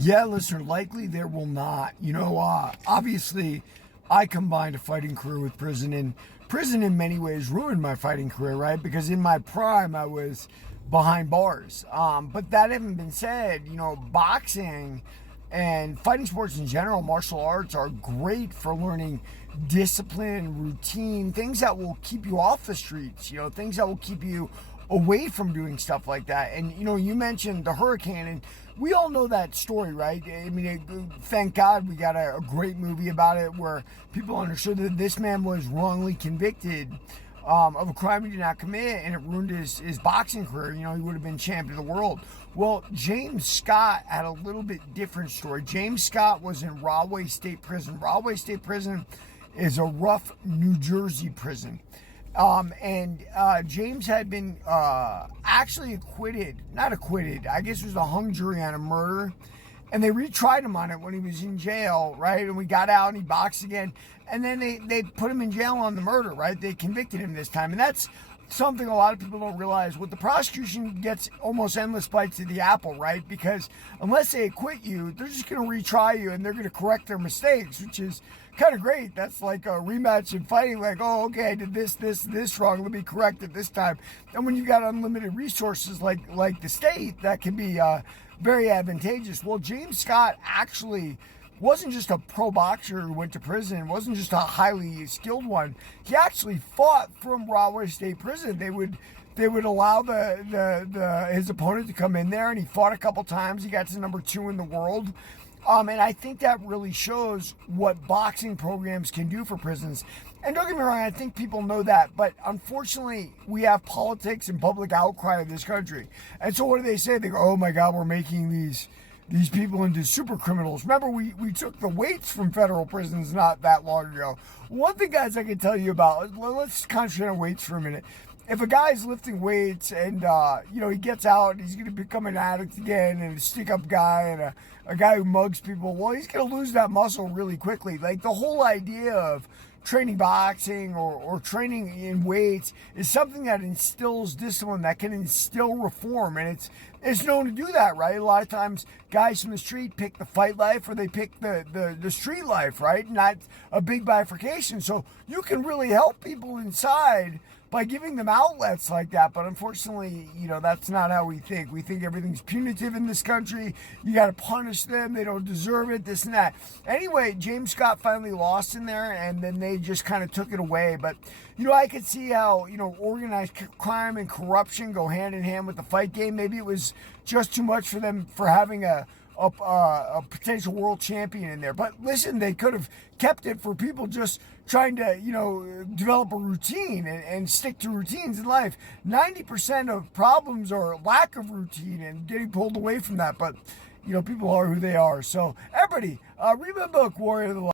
Yeah, listen, likely there will not. Obviously, I combined a fighting career with prison, and prison in many ways ruined my fighting career, right? Because in my prime, I was behind bars. But that having been said, boxing and fighting sports in general, martial arts are great for learning discipline, routine, things that will keep you off the streets, things that will keep you away from doing stuff like that. And, you mentioned the hurricane, and we all know that story, right? I mean, thank God we got a great movie about it where people understood that this man was wrongly convicted of a crime he did not commit, and it ruined his boxing career. He would have been champion of the world. Well, James Scott had a little bit different story. James Scott was in Rahway State Prison. Rahway State Prison is a rough New Jersey prison. And James had been actually not acquitted, I guess it was a hung jury on a murder. And they retried him on it when he was in jail, right? And we got out and he boxed again. And then they put him in jail on the murder, right? They convicted him this time. And that's something a lot of people don't realize. With the prosecution gets almost endless bites of the apple, right? Because unless they acquit you, they're just going to retry you and they're going to correct their mistakes, which is kind of great. That's like a rematch in fighting. Like, oh, okay, I did this wrong. Let me correct it this time. And when you got unlimited resources like the state, that can be very advantageous. Well, James Scott actually wasn't just a pro boxer who went to prison, wasn't just a highly skilled one. He actually fought from Rahway State Prison. They would allow his opponent to come in there, and he fought a couple times. He got to number 2 in the world. And I think that really shows what boxing programs can do for prisons. And don't get me wrong, I think people know that. But unfortunately, we have politics and public outcry in this country. And so what do they say? They go, oh my God, we're making these people into super criminals. Remember, we took the weights from federal prisons not that long ago. One thing, guys, I can tell you about, let's concentrate on weights for a minute. If a guy's lifting weights and, he gets out and he's going to become an addict again and a stick-up guy and a guy who mugs people, well, he's going to lose that muscle really quickly. Like, the whole idea of training boxing or training in weights is something that instills discipline, that can instill reform. And it's known to do that, right? A lot of times guys from the street pick the fight life or they pick the street life, right? Not a big bifurcation. So you can really help people inside by giving them outlets like that. But unfortunately, that's not how we think. We think everything's punitive in this country. You got to punish them. They don't deserve it, this and that. Anyway, James Scott finally lost in there, and then they just kind of took it away. But, I could see how, organized crime and corruption go hand in hand with the fight game. Maybe it was just too much for them for having a potential world champion in there. But listen, they could have kept it for people just trying to, develop a routine and stick to routines in life. 90% of problems are lack of routine and getting pulled away from that. But, people are who they are. So everybody, read my book, Warrior of the Light.